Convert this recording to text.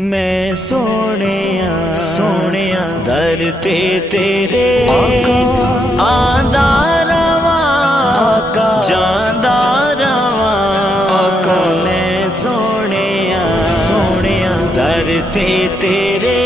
मैं सोनिया सोनिया दर ते तेरे आंदा रवा जांदा रवा मैं सोनिया सोनिया दर ते तेरे